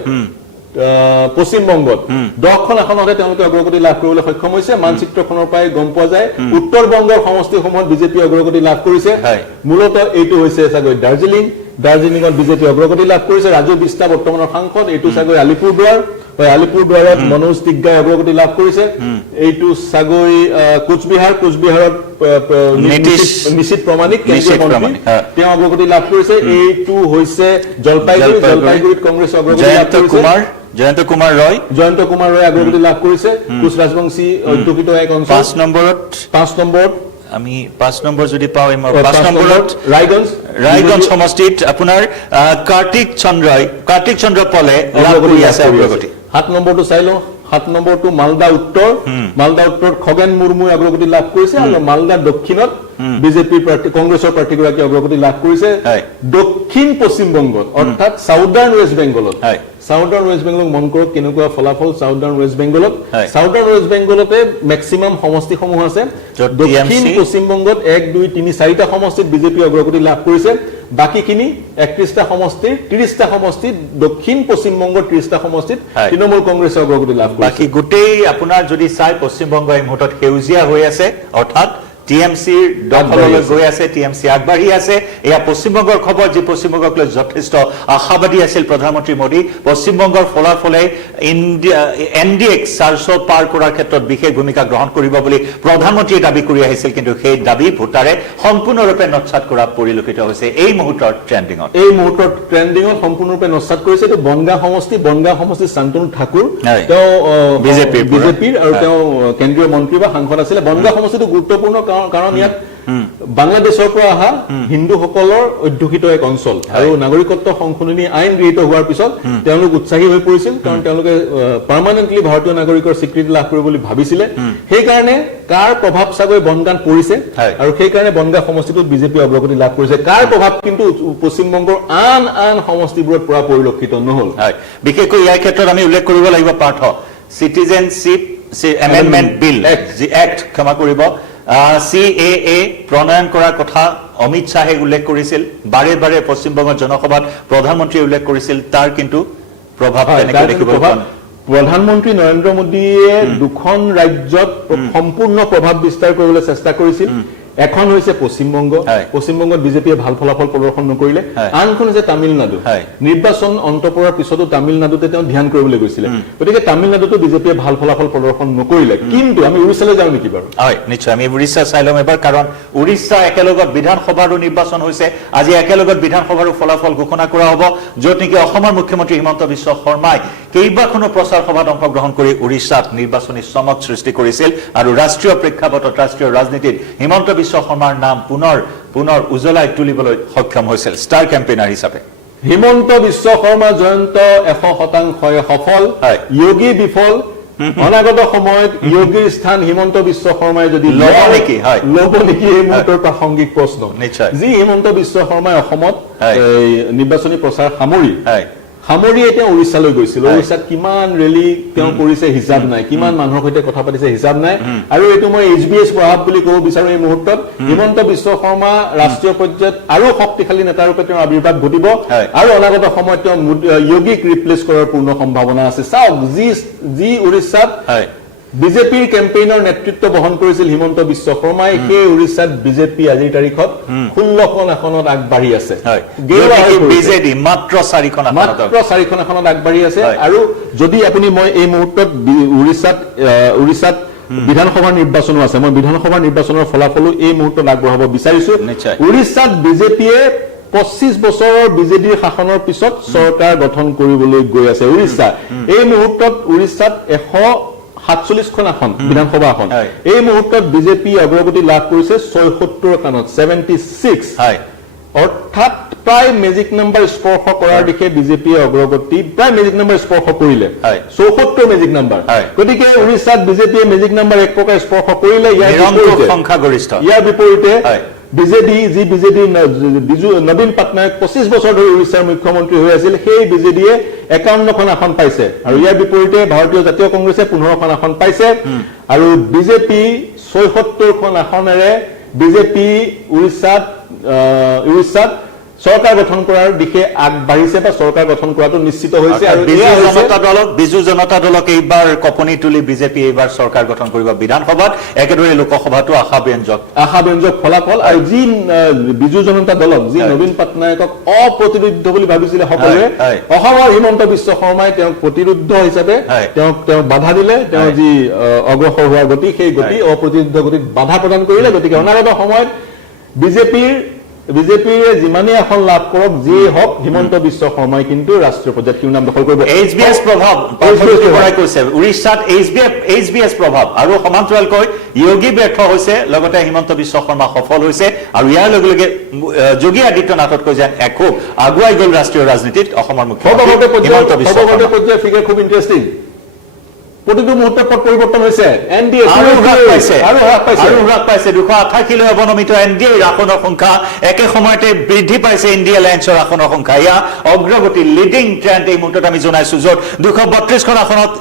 পশ্চিমবংগত 10খন আসনতে তেওঁলোকে অগ্ৰগতি লাভ কৰিবলৈ সক্ষম হৈছে। মানচিত্ৰখনৰ পৰাই গম পোৱা যায় উত্তৰ-বংগৰ সমষ্টিসমূহত বিজেপি অগ্ৰগতি লাভ কৰিছে। মূলতঃ এইটো হৈছে চাগৈ দাৰ্জিলিঙত বিজেপি অগ্ৰগতি লাভ কৰিছে। ৰাজু বিষ্টা বৰ্তমানৰ সাংসদ। এইটো চাগৈ আলিপুৰদুৱাৰত মনোজ তিগ্গাই অগ্ৰগতি লাভ কৰিছে। এইটো চাগৈ কোচবিহাৰত নিশ্চিত প্ৰমাণিক কেন্দ্ৰীয় মন্ত্ৰী, তেওঁ অগ্ৰগতি লাভ কৰিছে। এইটো হৈছে জলপাইগুৰিত কংগ্ৰেছে অগ্ৰগতি লাভ কৰিছে। জয়ন্ত কুমাৰ ৰয় অগ্ৰগতি লাভ কৰিছে। কোচ ৰাজবংশী অধ্যুষিত এক অঞ্চল। 5 নম্বৰত আমি 5 নম্বৰ যদি পাওঁ, 5 নম্বৰত ৰায়গঞ্জ সমষ্টিত আপোনাৰ কাৰ্তিক চন্দ্ৰ পলে লাভ কৰি আছে অগ্ৰগতি। 7 নম্বৰটো চাই লওঁ। 7 নম্বৰটো মালদা উত্তৰত খগেন মুৰ্মুৱে অগ্ৰগতি লাভ কৰিছে আৰু মালদা দক্ষিণত বিজেপিৰ কংগ্ৰেছৰ প্ৰাৰ্থীগৰাকী অগ্ৰগতি লাভ কৰিছে। দক্ষিণ পশ্চিমবংগত অৰ্থাৎ চাউদাৰ্ণ ৱেষ্ট বেংগলত মন কৰক কেনেকুৱা ফলাফল। চাউদাৰ্ণ ৱেষ্ট বেংগলতে মেক্সিমাম সমষ্টিসমূহ আছে। দক্ষিণ পশ্চিমবংগত 1, 2, 3, 4টা সমষ্টিত বিজেপি অগ্ৰগতি লাভ কৰিছে। বাকীখিনি 31টা সমষ্টিৰ 30টা সমষ্টিত, দক্ষিণ পশ্চিমবংগৰ 30টা সমষ্টিত তৃণমূল কংগ্ৰেছে অগ্ৰগতি লাভ কৰিছে। বাকী গোটেই আপোনাৰ যদি চাই পশ্চিমবংগ এই মুহূৰ্তত সেউজীয়া হৈ আছে, অৰ্থাৎ TMCৰ দখললৈ গৈ আছে, TMC আগবাঢ়ি আছে। এয়া পশ্চিমবংগৰ খবৰ, যি পশ্চিমবংগক লৈ যথেষ্ট আশাবাদী আছিল প্ৰধানমন্ত্ৰী মোদী। পশ্চিমবংগৰ ফলাফলে NDAক 400 পাৰ কৰাৰ ক্ষেত্ৰত বিশেষ ভূমিকা গ্ৰহণ কৰিব বুলি প্ৰধানমন্ত্ৰীয়ে দাবী কৰি আহিছিল, কিন্তু সেই দাবী ভোটাৰে সম্পূৰ্ণৰূপে নস্যাৎ কৰা পৰিলক্ষিত হৈছে এই মুহূৰ্তৰ ট্ৰেণ্ডিঙত সম্পূৰ্ণৰূপে নস্যাৎ কৰিছে। এইটো বনগাঁ সমষ্টি শান্তনু ঠাকুৰ, তেওঁ বিজেপিৰ আৰু তেওঁ কেন্দ্ৰীয় মন্ত্ৰী বা সাংসদ আছিলে। বনগাঁ সমষ্টিটো গুৰুত্বপূৰ্ণ কাৰণ ইয়াত বাংলাদেশৰ পৰা অহা হিন্দুসকলৰ অধ্যুষিত এক অঞ্চল আৰু নাগৰিকত্ব সংশোধনী আইন গৃহীত হোৱাৰ পিছত তেওঁলোক উৎসাহী হৈ পৰিছিল, কাৰণ তেওঁলোকে পাৰ্মানেণ্টলি ভাৰতীয় নাগৰিকৰ স্বীকৃতি লাভ কৰিব বুলি ভাবিছিলে। সেইকাৰণে কাৰ প্ৰভাৱ চাগৈ বনগাঁত পৰিছে আৰু সেইকাৰণে বনগাঁ সমষ্টিটোত বিজেপি অগ্ৰগতি লাভ কৰিছে। কাৰ প্ৰভাৱ কিন্তু পশ্চিমবংগৰ আন সমষ্টিবোৰত পৰা পৰিলক্ষিত নহল। বিশেষকৈ ইয়াৰ ক্ষেত্ৰত আমি উল্লেখ কৰিব লাগিব পাৰ্থ, চিটিজেনশ্বিপ এমেণ্ডমেণ্ট বিল এক্ট ক্ষমা কৰিব, CAA প্ৰণয়ন কৰাৰ কথা অমিত শ্বাহে উল্লেখ কৰিছিল, বাৰে বাৰে পশ্চিমবংগৰ জনসভাত প্ৰধানমন্ত্ৰীয়ে উল্লেখ কৰিছিল, তাৰ কিন্তু প্ৰভাৱ তেনেকৈ দেখিবলৈ পোৱা নাই। প্ৰধানমন্ত্ৰী নৰেন্দ্ৰ মোদীয়ে দুখন ৰাজ্যত সম্পূৰ্ণ প্ৰভাৱ বিস্তাৰ কৰিবলৈ চেষ্টা কৰিছিল। এখন হৈছে পশ্চিমবংগ, পশ্চিমবংগত বিজেপিয়ে ভাল ফলাফল প্ৰদৰ্শন নকৰিলে। আনখন হৈছে তামিলনাডু, নিৰ্বাচন অন্ত পৰাৰ পিছতো তামিলনাডুতে তেওঁ ধ্যান কৰিবলৈ গৈছিলে। গতিকে তামিলনাডুতো বিজেপিয়ে ভাল ফলাফল প্ৰদৰ্শন নকৰিলে। কিন্তু আমি উৰিষ্যালৈ যাওঁ নেকি বাৰু? হয়, নিশ্চয় আমি উৰিষ্যা চাই ল'ম এবাৰ, কাৰণ উৰিষ্যা একেলগত বিধানসভাৰো নিৰ্বাচন হৈছে, আজি একেলগত বিধানসভাৰো ফলাফল ঘোষণা কৰা হ'ব, য'ত নেকি অসমৰ মুখ্যমন্ত্ৰী হিমন্ত বিশ্ব শৰ্মাই কেইবাখনো প্ৰচাৰ সভাত অংশগ্ৰহণ কৰি উৰিষ্যাত নিৰ্বাচনী চমক সৃষ্টি কৰিছিল। আৰু ৰাষ্ট্ৰীয় প্ৰেক্ষাপটত ৰাষ্ট্ৰীয় ৰাজনীতিত হিমন্ত বিশ্ব শৰ্মাৰ নাম পুনৰ উজ্বলাই তুলিবলৈ সক্ষম হৈছিল ষ্টাৰ কেম্পেইনাৰ হিচাপে। হিমন্ত বিশ্ব শৰ্মা জয়ন্ত 100% সফল, যোগী বিফল। অনাগত সময়ত যোগীৰ স্থান হিমন্ত বিশ্ব শৰ্মাই যদি ল'ব নেকি এই মুহূৰ্তৰ প্ৰাসংগিক প্ৰশ্ন। যি হিমন্ত বিশ্ব শৰ্মাই অসমত নিৰ্বাচনী প্ৰচাৰ সামৰি এতিয়া উৰিষ্যালৈ গৈছিল। উৰিষ্যাত কিমান ৰেলী তেওঁ কৰিছে হিচাপ নাই, কিমান মানুহৰ সৈতে কথা পাতিছে হিচাপ নাই। আৰু এইটো মই HBS প্ৰভাৱ বুলি ক'ব বিচাৰো এই মুহূৰ্তত। হিমন্ত বিশ্ব শৰ্মা ৰাষ্ট্ৰীয় পৰ্যায়ত আৰু শক্তিশালী নেতা ৰূপে তেওঁৰ আৱিৰ্ভাৱ ঘটিব, আৰু অনাগত সময়ত তেওঁ যোগীক ৰিপ্লেচ কৰাৰ পূৰ্ণ সম্ভাৱনা আছে। চাওক, যি উৰিষ্যাত বিজেপিৰ কেম্পেইনৰ নেতৃত্ব বহন কৰিছিল হিমন্ত বিশ্ব শৰ্মাই, সেই উৰিষ্যাত বিজেপি আজিৰ তাৰিখত 16খন আসনত আগবাঢ়ি আছে। মাত্ৰ 4খন আসনত আগবাঢ়ি আছে। আৰু যদি মই এই মুহূৰ্তত উৰিষ্যাত বিধানসভা নিৰ্বাচনো আছে, মই বিধানসভা নিৰ্বাচনৰ ফলাফলো এই মুহূৰ্তত আগবঢ়াব বিচাৰিছো। উৰিষ্যাত বিজেপিয়ে 25 বছৰৰ বিজেডিৰ শাসনৰ পিছত চৰকাৰ গঠন কৰিবলৈ গৈ আছে উৰিষ্যা। এই মুহূৰ্তত উৰিষ্যাত 147খন আসন বিধানসভা আসন। এই মুহূৰ্তত বিজেপি অগ্ৰগতি লাভ কৰিছে 76 আসনত 76, অৰ্থাৎ প্ৰায় মেজিক নাম্বাৰ স্পৰ্শ কৰাৰ দিশে বিজেপিয়ে অগ্ৰগতি, প্ৰায় মেজিক নাম্বাৰ স্পৰ্শ কৰিলে, 74 মেজিক নাম্বাৰ। গতিকে উৰিষ্যাত বিজেপিয়ে মেজিক নাম্বাৰ এক প্ৰকাৰ স্পৰ্শ কৰিলে। ইয়াৰ বিপৰীতে বিজেডি, যি বিজেডিৰ নবীন পাটনায়ক 25 বছৰ ধৰি উৰিষ্যাৰ মুখ্যমন্ত্ৰী হৈ আছিল, সেই বিজেডিয়ে 51খন আসন পাইছে। আৰু ইয়াৰ বিপৰীতে ভাৰতীয় জাতীয় কংগ্ৰেছে 15খন আসন পাইছে। আৰু বিজেপি 76খন আসনেৰে বিজেপি উৰিষ্যাত চৰকাৰ গঠন কৰাৰ দিশে আগবাঢ়িছে, বা চৰকাৰ গঠন কৰাটো নিশ্চিত হৈছে। আৰু বিজু জনতা দলক এইবাৰ কঁপনি তুলি বিজেপি এইবাৰ চৰকাৰ গঠন কৰিব বিধানসভাত, একেদৰে লোকসভাতো আশাব্যঞ্জক ফলাফল। আৰু যি বিজু জনতা দলক, যি নবীন পাটনায়কক অপ্ৰতিৰোধ্য বুলি ভাবিছিলে সকলোৱে, অসমৰ হিমন্ত বিশ্ব শৰ্মাই তেওঁক প্ৰতিৰোধ হিচাপে তেওঁক বাধা দিলে। তেওঁ যি অগ্ৰসৰ হোৱাৰ গতি, সেই গতি অপ্ৰতিৰোধ গতিত বাধা প্ৰদান কৰিলে। গতিকে অনাগত সময়ত বিজেপিয়ে যিমানেই আসন লাভ কৰক, যিয়ে হওক, হিমন্ত বিশ্ব শৰ্মাই কিন্তু ৰাষ্ট্ৰীয় পৰ্যায়ত শিৰোনাম দখল কৰিব। HBS প্ৰভাৱ কৈছে উৰিষ্যাত HBS প্ৰভাৱ, আৰু সমান্তৰালকৈ যোগী ব্যৰ্থ হৈছে, লগতে হিমন্ত বিশ্ব শৰ্মা সফল হৈছে। আৰু ইয়াৰ লগে লগে যোগী আদিত্যনাথতকৈ যেন এখোপ আগুৱাই গ'ল ৰাষ্ট্ৰীয় ৰাজনীতিত অসমৰ মুখ্যমন্ত্ৰী হিমন্ত বিশ্ব শৰ্মা। ফিগাৰ খুব ইণ্টাৰেষ্টিং, প্ৰতিটো মুহূৰ্তত পট পৰিৱৰ্তন হৈছে। এনডিএ আৰু হ্ৰাস পাইছে 288লৈ অৱনমিত এনডিএৰ আসনৰ সংখ্যা, একে সময়তে বৃদ্ধি পাইছে ইণ্ডিয়া এলায়েন্সৰ আসনৰ সংখ্যা। এয়া অগ্ৰগতি, লিডিং ট্ৰেণ্ড এই মুহূৰ্তত আমি জনাইছো, য'ত 232খন আসনত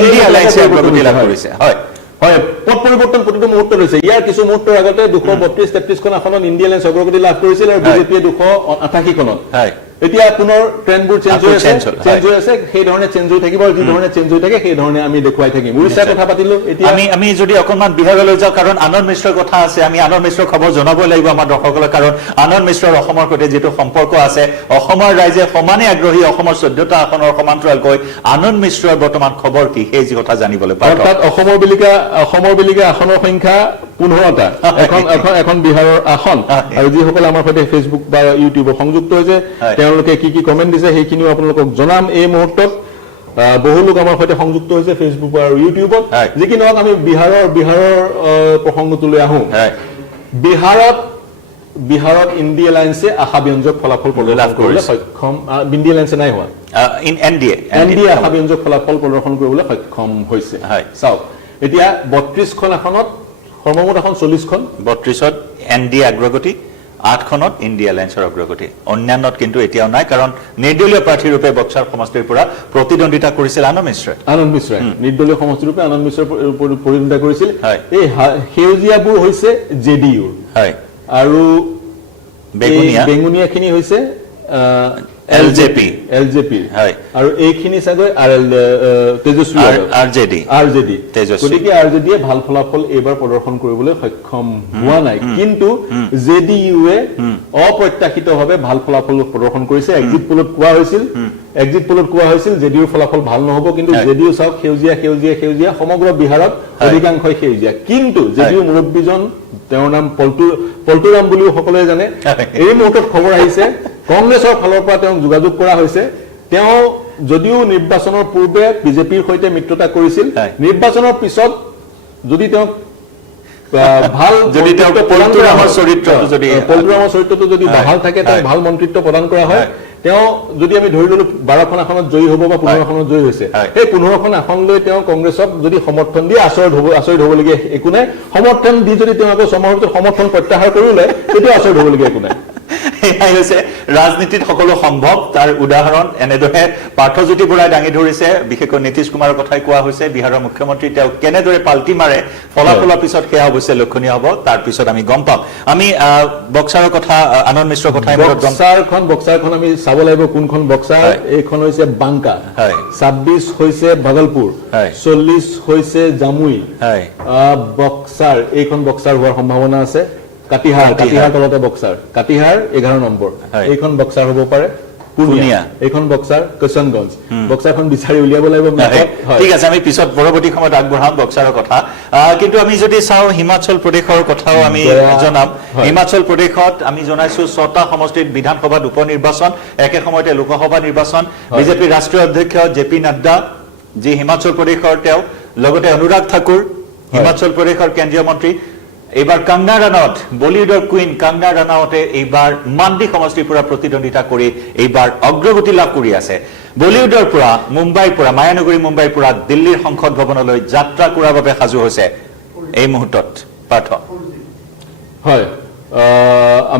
ইণ্ডিয়া এলায়েন্সে অগ্ৰগতি লাভ কৰিছে। হয়, পট পৰিৱৰ্তন প্ৰতিটো মুহূৰ্তত হৈছে। ইয়াৰ কিছু মুহূৰ্তৰ আগতে 232-33খন আসনত ইণ্ডিয়া এলায়েন্স অগ্ৰগতি লাভ কৰিছিল, আৰু বিজেপিয়ে 288খনত। এতিয়া পুনৰ ট্ৰেণ্ডবোৰ চেঞ্জ হৈ আছে, সেই ধৰণে চেঞ্জ হৈ থাকিব, যি ধৰণে চেঞ্জ হৈ থাকে সেই ধৰণে আমি দেখুৱাই থাকিম। উৰিষ্যাৰ কথা পাতিলো, এতিয়া আমি যদি অকণমান বিহাৰলৈ যাওঁ, কাৰণ আনন্দ মিশ্ৰৰ কথা আছে, আমি আনন্দ মিশ্ৰৰ খবৰ জনাবই লাগিব আমাৰ দৰ্শকসকলক, কাৰণ আনন্দ মিশ্ৰৰ অসমৰ সৈতে যিটো সম্পৰ্ক আছে, অসমৰ ৰাইজে সমানে আগ্ৰহী অসমৰ 14টা আসনৰ সমান্তৰালকৈ আনন্দ মিশ্ৰৰ বৰ্তমান খবৰ কি, সেই যি কথা জানিবলৈ পাওঁ। অৰ্থাৎ অসমৰ বিলিকা আসনৰ সংখ্যা 15টা, এখন বিহাৰৰ আসন। আৰু যিসকলে আমাৰ সৈতে ফেচবুক বা ইউটিউবত সংযুক্ত হৈছে, তেওঁলোকে কি কমেণ্ট দিছে সেইখিনিও আপোনালোকক জনাম এই মুহূৰ্তত। বহু লোক আমাৰ সৈতে সংযুক্ত হৈছে ফেচবুক আৰু ইউটিউবত। যি কি নহওক, আমি বিহাৰৰ প্ৰসংগটোলৈ আহোঁ। বিহাৰত ইণ্ডিয়া এলায়েন্সে আশাব্যঞ্জক ফলাফল প্ৰদৰ্শন কৰিবলৈ সক্ষম, ইণ্ডিয়া এলায়েন্সে নাই হোৱা, এনডিএ আশাব্যঞ্জক ফলাফল প্ৰদৰ্শন কৰিবলৈ সক্ষম হৈছে। চাওক, এতিয়া 32খন আসনত, সৰ্বমুঠ আসন 40খন, 32ত এনডিএ অগ্ৰগতি, 8খনত ইণ্ডিয়া এলায়েন্সৰ অগ্ৰগতি অন্যান্যত কিন্তু এতিয়াও নাই কাৰণ নিৰ্দলীয় প্ৰাৰ্থী ৰূপে বক্সাৰ সমষ্টিৰ পৰা প্ৰতিদ্বন্দ্বিতা কৰিছিল আনন্দ মিশ্ৰাই নিৰ্দলীয় সমষ্টিৰ ৰূপে আনন্দ মিশ্ৰৰ প্ৰতিদ্বন্দ্বিতা কৰিছিল হয়। এই সেউজীয়াবোৰ হৈছে জেডিইউৰ হয় আৰু বেগুনীয়া বেগুনীয়াখিনি হৈছে এলজেপি হয় আৰু এইখিনি চাগৈ তেজস্বী আৰজেডি গতিকে আৰজেডিয়ে ভাল ফলাফল এইবাৰ প্ৰদৰ্শন কৰিবলৈ সক্ষম হোৱা নাই কিন্তু জেডিইউৱে অপ্ৰত্যাশিতভাৱে ভাল ফলাফল প্ৰদৰ্শন কৰিছে এক্সিট পোলত কোৱা হৈছিল জেডিইউৰ ফলাফল ভাল নহ'ব কিন্তু জেডিইউ চাওক সেউজীয়া সমগ্ৰ বিহাৰত অধিকাংশই সেউজীয়া কিন্তু জেডিইউ মুৰব্বীজন তেওঁৰ নাম পল্টুৰাম বুলিও সকলোৱে জানে এই মুহূৰ্তত খবৰ আহিছে কংগ্ৰেছৰ ফালৰ পৰা তেওঁক যোগাযোগ কৰা হৈছে তেওঁ যদিও নিৰ্বাচনৰ পূৰ্বে বিজেপিৰ সৈতে মিত্ৰতা কৰিছিল নিৰ্বাচনৰ পিছত যদি তেওঁক ভাল পল্টুৰামৰ চৰিত্ৰটো যদি ভাল থাকে তেওঁক ভাল মন্ত্ৰিত্ব প্ৰদান কৰা হয় তেওঁ যদি আমি ধৰি ললো 12খন আসনত জয়ী হ'ব বা 15খনত জয়ী হৈছে সেই 15খন আসনলৈ তেওঁ কংগ্ৰেছক যদি সমৰ্থন দিয়ে আচৰিত হ'বলগীয়া একো নাই সমৰ্থন দি যদি তেওঁ আকৌ সমৰ্থন প্ৰত্যাহাৰ কৰিলে তেতিয়া আচৰিত হ'বলগীয়া একো নাই এয়াই হৈছে ৰাজনীতিত সকলো সম্ভৱ তাৰ উদাহৰণ এনেদৰে পাৰ্থজ্যোতি বৰাই দাঙি ধৰিছে বিশেষকৈ নীতিশ কুমাৰৰ কথাই কোৱা হৈছে বিহাৰৰ মুখ্যমন্ত্ৰী তেওঁ কেনেদৰে পাল্টি মাৰে ফলাফলৰ পিছত সেয়া অৱশ্যে লক্ষণীয় হ'ব তাৰ পিছত আমি গম পাম আমি বক্সাৰৰ কথা আনন্দ মিশ্ৰৰ কথা বক্সাৰখন আমি চাব লাগিব কোনখন বক্সাৰ এইখন হৈছে বাংকা 26 হৈছে ভাগলপুৰ 40 হৈছে জামুই বক্সাৰ এইখন বক্সাৰ হোৱাৰ সম্ভাৱনা আছে কাটিহাৰ তলতে কাটিহাৰ 11 নম্বৰ এইখন বক্সাৰ হ'ব পাৰে পূৰ্ণিয়া এইখন বক্সাৰ কিষণগঞ্জ বক্সাৰখন বিচাৰি উলিয়াব লাগিব ঠিক আছে আমি পিছত পৰৱৰ্তী সময়ত আগবঢ়াম বক্সাৰৰ কথা কিন্তু আমি যদি চাওঁ হিমাচল প্ৰদেশৰ কথাও আমি জনাম হিমাচল প্ৰদেশত আমি জনাইছো 6টা সমষ্টিত বিধানসভাত উপ নিৰ্বাচন একে সময়তে লোকসভা নিৰ্বাচন বিজেপিৰ ৰাষ্ট্ৰীয় অধ্যক্ষ জেপি নাড্ডা যি হিমাচল প্ৰদেশৰ তেওঁ লগতে অনুৰাগ ঠাকুৰ হিমাচল প্ৰদেশৰ কেন্দ্ৰীয় মন্ত্ৰী এইবাৰ কংগনা ৰাণাৱত বলিউডৰ কুইন কংগনা ৰাণাৱতে এইবাৰ মাণ্ডি সমষ্টিৰ পৰা প্ৰতিদ্বন্দ্বিতা কৰি এইবাৰ অগ্ৰগতি লাভ কৰি আছে বলিউডৰ পৰা মুম্বাইৰ পৰা মায়ানগৰী মুম্বাইৰ পৰা দিল্লীৰ সংসদ ভৱনলৈ যাত্ৰা কৰাৰ বাবে সাজু হৈছে এই মুহূৰ্তত পাৰ্থ হয়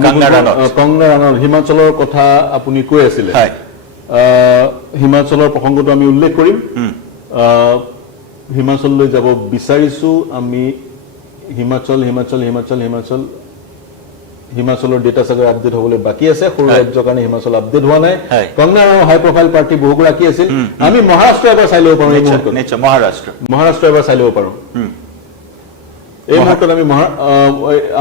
কংগনা ৰাণাৱত হিমাচলৰ কথা আপুনি কৈ আছিলে হিমাচলৰ প্ৰসংগটো আমি উল্লেখ কৰিম হিমাচললৈ যাব বিচাৰিছো আমি হিমাচলৰ ডেটা চাগৈ আপডেট হ'বলৈ বাকী আছে সৰু ৰাজ্যৰ কাৰণে হিমাচল আপডেট হোৱা নাই কংগনা আৰু হাই প্ৰফাইল পাৰ্টি বহুগৰাকী আছিল আমি মহাৰাষ্ট্ৰ এবাৰ চাই ল'ব পাৰো এই মুহূৰ্তত মহাৰাষ্ট্ৰ এবাৰ চাই ল'ব পাৰো এই মুহূৰ্তত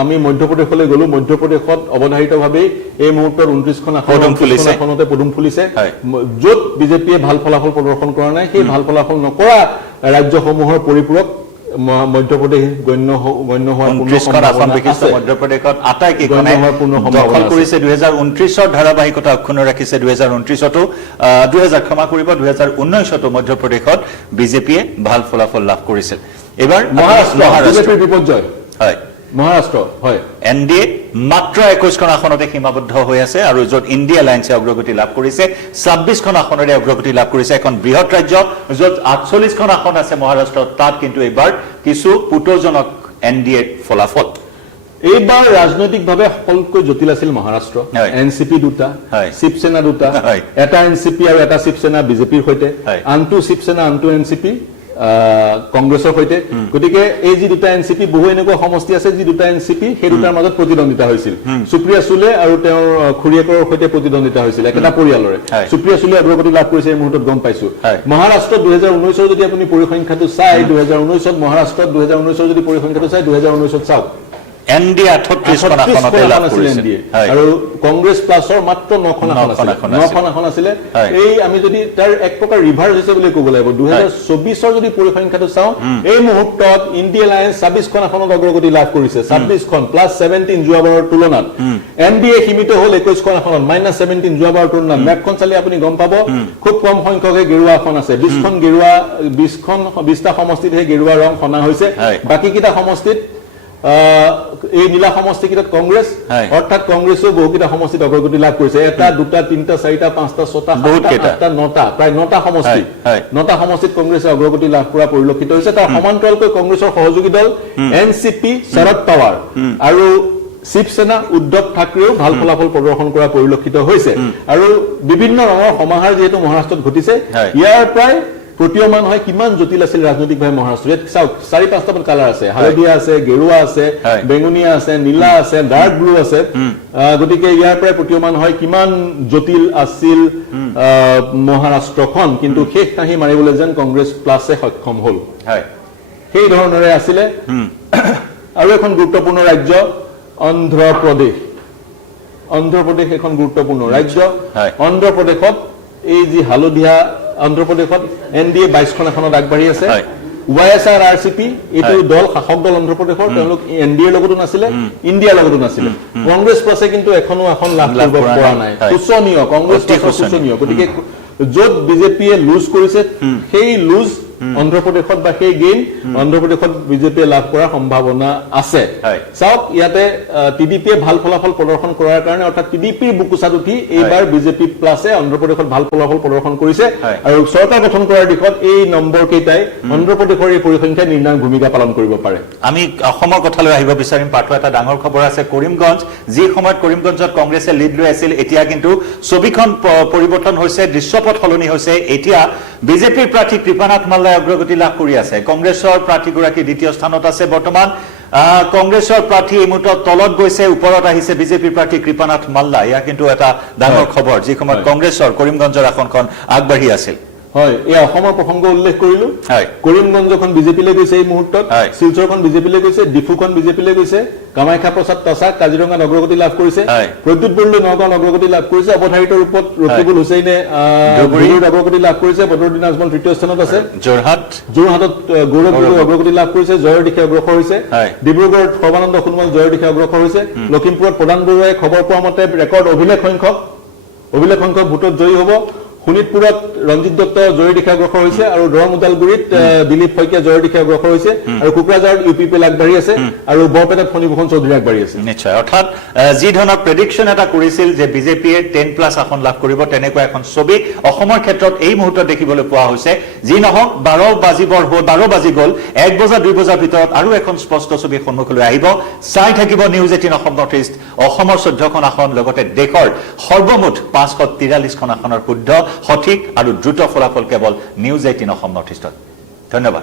আমি মধ্যপ্ৰদেশলৈ গলো মধ্যপ্ৰদেশত অৱধাৰিতভাৱে এই মুহূৰ্তত 29খন আসনতে পদুম ফুলিছে য'ত বিজেপিয়ে ভাল ফলাফল প্ৰদৰ্শন কৰা নাই সেই ভাল ফলাফল নকৰা ৰাজ্যসমূহৰ পৰিপূৰক মধ্যপ্ৰদেশ গণ্য হোৱাৰ মধ্যপ্ৰদেশত আটাইকেইখনে দখল কৰিছে 2029ৰ ধাৰাবাহিকতা অক্ষুণ্ণ ৰাখিছে 2029তো 2019তো মধ্যপ্ৰদেশত বিজেপিয়ে ভাল ফলাফল লাভ কৰিছিল এবাৰ বিজেপিৰ বিপৰ্যয় হয় মহাৰাষ্ট্ৰ হয় এনডিএ মাত্ৰ 21খন আসনতে সীমাবদ্ধ হৈ আছে আৰু য'ত ইণ্ডিয়া এলায়েন্সে অগ্ৰগতি লাভ কৰিছে 26খন আসনৰে অগ্ৰগতি লাভ কৰিছে এখন বৃহৎ ৰাজ্য য'ত 48খন আসন আছে মহাৰাষ্ট্ৰত তাত কিন্তু এইবাৰ কিছু পুতৌজনক এনডিএৰ ফলাফল এইবাৰ ৰাজনৈতিকভাৱে সকলোতকৈ জটিল আছিল মহাৰাষ্ট্ৰ এনচিপি দুটা শিৱসেনা দুটা এটা এনচিপি আৰু এটা শিৱসেনা বিজেপিৰ সৈতে আনটো শিৱসেনা আনটো এনচিপি কংগ্ৰেছৰ সৈতে গতিকে এই যি দুটা এনচিপি বহু এনেকুৱা সমষ্টি আছে যি দুটা এনচিপি সেই দুটাৰ মাজত প্ৰতিদ্বন্দ্বিতা হৈছিল সুপ্ৰিয়া সুলে আৰু তেওঁৰ খুৰীয়েকৰ সৈতে প্ৰতিদ্বন্দ্বিতা হৈছিল একেটা পৰিয়ালৰে সুপ্ৰিয়া সুলে অগ্ৰগতি লাভ কৰিছে এই মুহূৰ্তত গম পাইছো মহাৰাষ্ট্ৰত 2019ৰ যদি আপুনি পৰিসংখ্যাটো চাই 2019ত মহাৰাষ্ট্ৰত 2019ৰ যদি পৰিসংখ্যাটো চাই 2019ত চাওক এনডিএ 38খন আসনতে লাভ কৰিছে আৰু কংগ্ৰেছ প্লাছৰ মাত্ৰ 9খন আসন আছিলে এই আমি যদি তাৰ এক প্ৰকাৰ ৰিভাৰ্স হৈছে বুলি ক'ব লাগিব 2024ৰ যদি পৰিসংখ্যাটো চাওঁ এই মুহূৰ্তত ইণ্ডিয়া এলায়েন্স 26খন আসনত অগ্ৰগতি লাভ কৰিছে 26খন প্লাছ 17 যোৱাবাৰৰ তুলনাত এনডিএ সীমিত হ'ল 21খন আসনত মাইনাছ 17 যোৱাবাৰৰ তুলনাত মেপখন চালে আপুনি গম পাব খুব কম সংখ্যকহে গেৰুৱা আসন আছে 20টা সমষ্টিতহে গেৰুৱা ৰং সনা হৈছে বাকী কেইটা সমষ্টিত এই নীলা সমষ্টিকেইটাত কংগ্ৰেছ অৰ্থাৎ কংগ্ৰেছেও বহুকেইটা সমষ্টিত অগ্ৰগতি লাভ কৰিছে এটা দুটা তিনিটা চাৰিটা পাঁচটা ছটা সাতটা নটা প্ৰায় 9টা সমষ্টিত কংগ্ৰেছে অগ্ৰগতি লাভ কৰা পৰিলক্ষিত হৈছে তাৰ সমান্তৰালকৈ কংগ্ৰেছৰ সহযোগী দল এনচিপি শৰদ পাৱাৰ আৰু শিৱসেনা উদ্ধৱ ঠাকৰেও ভাল ফলাফল প্ৰদৰ্শন কৰা পৰিলক্ষিত হৈছে আৰু বিভিন্ন ৰঙৰ সমাহাৰ যেহেতু মহাৰাষ্ট্ৰত ঘটিছে ইয়াৰ প্ৰায় প্ৰতীয়মান হয় কিমান জটিল আছিল ৰাজনৈতিকভাৱে মহাৰাষ্ট্ৰত চাওক 4-5টামান কালাৰ আছে হালধীয়া আছে গেৰুৱা আছে বেঙুনীয়া আছে নীলা আছে ডাৰ্ক ব্লু আছে গতিকে ইয়াৰ পৰাই প্ৰতীয়মান হয় কিমান জটিল আছিল মহাৰাষ্ট্ৰখন কিন্তু শেষ কাহি মাৰিবলৈ যেন কংগ্ৰেছ প্লাছে সক্ষম হ'ল সেই ধৰণৰে আছিলে আৰু এখন গুৰুত্বপূৰ্ণ ৰাজ্য অন্ধ্ৰপ্ৰদেশ এখন গুৰুত্বপূৰ্ণ ৰাজ্য অন্ধ্ৰপ্ৰদেশত এই যি হালধীয়া অন্ধ্ৰপ্ৰদেশত NDA 22খন এখনত আগবাঢ়ি আছে YSRCP এইটো দল শাসক দল অন্ধ্ৰপ্ৰদেশৰ তেওঁলোক NDA লগতো নাছিলে ইণ্ডিয়াৰ লগতো নাছিলে কংগ্ৰেছ প্লাছে কিন্তু এখন লাভ কৰিব পৰা নাই শোচনীয় কংগ্ৰেছ শোচনীয় গতিকে য'ত বিজেপিয়ে লুজ কৰিছে সেই লুজ অন্ধ্ৰপ্ৰদেশত বা সেই গেইন অন্ধ্ৰপ্ৰদেশত বিজেপিয়ে লাভ কৰাৰ সম্ভাৱনা আছে চাওক ইয়াতে টিডিপিয়ে ভাল ফলাফল প্ৰদৰ্শন কৰাৰ কাৰণে অৰ্থাৎ টিডিপিৰ বুকুচাত উঠি এইবাৰ বিজেপি প্লাছে অন্ধ্ৰপ্ৰদেশত ভাল ফলাফল প্ৰদৰ্শন কৰিছে আৰু চৰকাৰ গঠন কৰাৰ দিশত এই নম্বৰ কেইটাই অন্ধ্ৰপ্ৰদেশৰ এই পৰিসংখ্যাই নিৰ্ণায়ক ভূমিকা পালন কৰিব পাৰে আমি অসমৰ কথালৈ আহিব বিচাৰিম পাৰ্থ এটা ডাঙৰ খবৰ আছে কৰিমগঞ্জ যি সময়ত কৰিমগঞ্জত কংগ্ৰেছে লিড লৈ আছিল এতিয়া কিন্তু ছবিখন পৰিৱৰ্তন হৈছে দৃশ্যপট সলনি হৈছে এতিয়া বিজেপিৰ প্ৰাৰ্থী কৃপানাথ মাল্লাই অগ্ৰগতি লাভ কৰি আছে কংগ্ৰেছৰ প্ৰাৰ্থীগৰাকী দ্বিতীয় স্থানত আছে বৰ্তমান কংগ্ৰেছৰ প্ৰাৰ্থী এই মুহূৰ্তত তলত গৈছে ওপৰত আহিছে বিজেপিৰ প্ৰাৰ্থী কৃপানাথ মাল্লা এয়া কিন্তু এটা ডাঙৰ খবৰ যি সময়ত কংগ্ৰেছৰ কৰিমগঞ্জৰ আসনখন আগবাঢ়ি আছিল হয় এই অসমৰ প্ৰসংগ উল্লেখ কৰিলো কৰিমগঞ্জখন বিজেপিলৈ গৈছে এই মুহূৰ্তত শিলচৰখন বিজেপিলৈ গৈছে ডিফুখন বিজেপিলৈ গৈছে কামাখ্যা প্ৰসাদ তাছাক কাজিৰঙাত অগ্ৰগতি লাভ কৰিছে প্ৰদ্যুৎ বৰদলৈ নগাঁৱত অগ্ৰগতি লাভ কৰিছে অৱধাৰিত ৰূপত ৰকিবুল হুছেইনে ধুবুৰীত অগ্ৰগতি লাভ কৰিছে বদৰুদ্দিন আজমল তৃতীয় স্থানত আছে যোৰহাটত গৌৰৱ গগৈ অগ্ৰগতি লাভ কৰিছে জয়ৰ দিশে অগ্ৰসৰ হৈছে ডিব্ৰুগড়ত সৰ্বানন্দ সোণোৱাল জয়ৰ দিশে অগ্ৰসৰ হৈছে লখিমপুৰত প্ৰধান বৰুৱাই খবৰ পোৱা মতে ৰেকৰ্ড অভিলেখ সংখ্যক ভোটত জয়ী হ'ব শোণিতপুৰত ৰঞ্জিত দত্ত জয়ৰ দিশে অগ্ৰসৰ হৈছে আৰু দৰং ওদালগুৰিত দিলীপ শইকীয়া জয়ৰ দিশে অগ্ৰসৰ হৈছে আৰু কোকৰাঝাৰত UPP আগবাঢ়ি আছে আৰু বৰপেটাত ফণীভূষণ চৌধুৰী আগবাঢ়ি আছে নিশ্চয় অৰ্থাৎ যি ধৰণৰ প্ৰেডিকশ্যন এটা কৰিছিল যে বিজেপিয়ে 10+ আসন লাভ কৰিব তেনেকুৱা এখন ছবি অসমৰ ক্ষেত্ৰত এই মুহূৰ্তত দেখিবলৈ পোৱা হৈছে যি নহওক 12 বাজি গ'ল 1 বজা 2 বজাৰ ভিতৰত আৰু এখন স্পষ্ট ছবি সন্মুখলৈ আহিব চাই থাকিব নিউজ 18 অসম নৰ্থ ইষ্ট অসমৰ 14খন আসন লগতে দেশৰ সৰ্বমুঠ 543খন আসনৰ শুদ্ধ সঠিক আৰু দ্ৰুত ফলাফল কেৱল নিউজ 18 অসম নৰ্থ ইষ্টত ধন্যবাদ